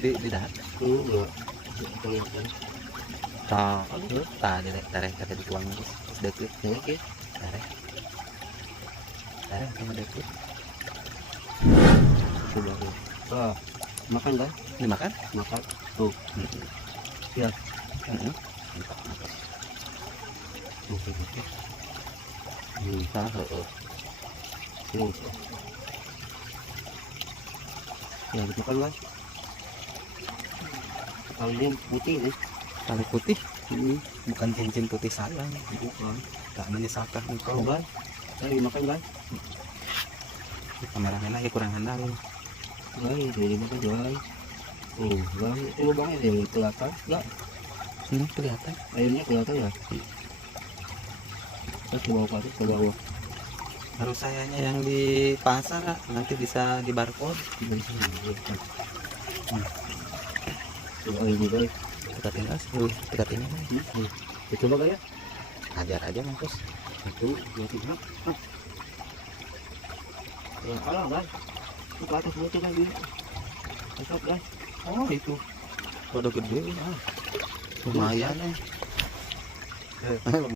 Di dahat. Enggak. Kelihatan. Tarik kata dituang sedikit. Oke. Tarik sama sedikit. Sudah. Ah, makan dah. Dimakan? Makan. Tuh. Ya. Heeh. Oke, oke. Heeh. Ya, gitu kan, Mas. Kalau ini putih nih. Tali putih. Bukan cincin putih sayang. Bukan. Tak menyesalkan Kalau engkau. Bang, lagi makan, Bang. Kameramen lagi kurang handal. Bang, jadi makan, Bang. Bang, itu lubangnya yang kelihatan. Enggak, Kelihatan. airnya kelihatan nggak? Terus ke bawah ke atas, ke bawah. Harus sayanya yang di pasar nanti bisa di barcode. Dari sini. Coba ini, guys. Dekatin gas, dekatin ini. Coba gak ya? Ajar aja Mangkus. 1, 2, 3. Ya, alah, Bang. Itu ke atas dulu, Bang. Masuk, guys. Oh itu. Udah gede. Lumayan.